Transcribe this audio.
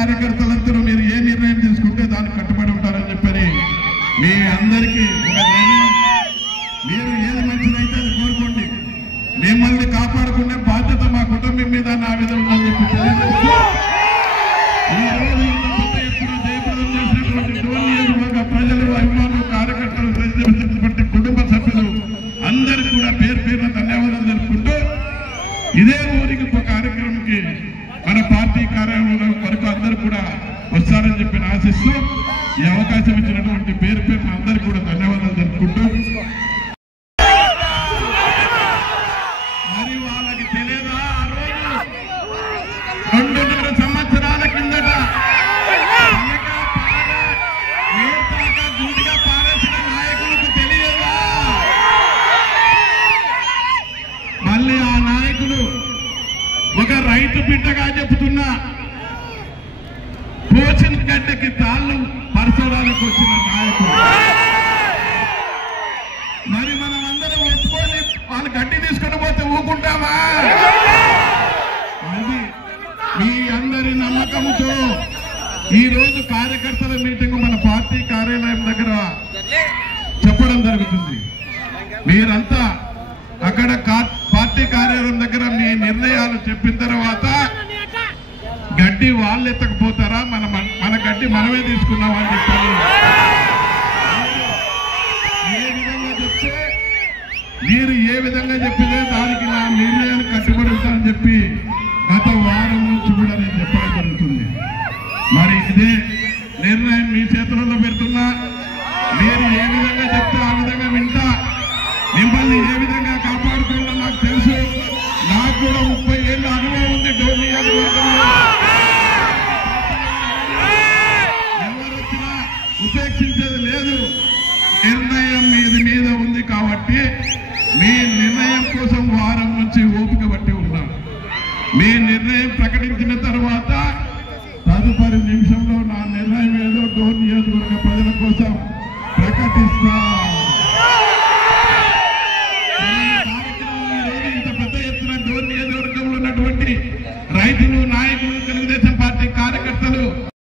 కార్యకర్తలందరూ మీరు ఏ నిర్ణయం తీసుకుంటే దానికి కట్టుబడి ఉంటారని చెప్పని మీ అందరికీ ఒక నిర్ణయం, మీరు ఏది మంచిదైతే అది కోరుకోండి. మిమ్మల్ని కాపాడుకునే బాధ్యత మా కుటుంబం మీద నా మీద ఉందని చెప్పి తెలియజేస్తూ ఈ రోజు ఇంత పెద్ద ఎత్తున జయప్రదం చేసినటువంటి డోన్ నియోజకవర్గ ప్రజలు, అభిమానులు, కార్యకర్తలు, ప్రజలు, కుటుంబ సభ్యులు అందరికీ కూడా పేరు పేరున ధన్యవాదాలు తెలుపుకుంటూ ఇదే ఊరికి ఒక కార్యక్రమంకి మన పార్టీ కార్యాలయం వరకు అందరూ కూడా వస్తారని చెప్పి ఆశిస్తూ ఈ అవకాశం ఇచ్చినటువంటి పేరు పేరున అందరికీ కూడా ధన్యవాదాలు తెలుపుకుంటూ మరి వాళ్ళకి తెలియదా ఆ రోజు 2.5 సంవత్సరాల కిందట గుడిగా పారేసిన నాయకులకు తెలియదా? మళ్ళీ ఆ నాయకులు ఒక రైతు బిడ్డగా చెబుతున్నా కోచిన గడ్డకి తాళ్ళు పరచడానికి వచ్చిన నాయకులు. మరి మనం అందరం ఒప్పుకొని వాళ్ళు గడ్డి తీసుకుని పోతే ఊరుకుంటామా? అది మీ అందరి నమ్మకంతో ఈ రోజు కార్యకర్తల మీటింగ్ మన పార్టీ కార్యాలయం దగ్గర చెప్పడం జరుగుతుంది. మీరంతా అక్కడ పార్టీ కార్యాలయం దగ్గర మీ నిర్ణయాలు చెప్పిన తర్వాత గడ్డి వాళ్ళు ఎత్తకపోతారా, మన గడ్డి మనమే తీసుకున్నామని చెప్పాలి. మీరు ఏ విధంగా చెప్పితే దానికి నా నిర్ణయాన్ని కట్టుబడి ఉంటానని చెప్పి గత వారం నుంచి కూడా నేను చెప్పడం జరుగుతుంది. మరి ఇదే నిర్ణయం మీ చేతులలో పెడుతున్నా. మీరు ఏ విధంగా చెప్తే ఆ విధంగా వింటా. మిమ్మల్ని ఏ విధంగా కాపాడుకోవాలో నాకు తెలుసు. నాకు కూడా 30 ఏళ్ళ అనుభవం ఉంది డోన్ నియోజకవర్గంలో. ఎవరొచ్చినా ఉపేక్షించేది లేదు. నిర్ణయం మీద ఉంది కాబట్టి మీ నిర్ణయం కోసం వారం నుంచి ఓపిక పట్టి ఉన్నాం. మీ నిర్ణయం ప్రకటించిన తర్వాత తదుపరి నిమిషంలో నా నిర్ణయం ఏదో డోన్ నియోజకవర్గ ప్రజల కోసం ప్రకటిస్తా.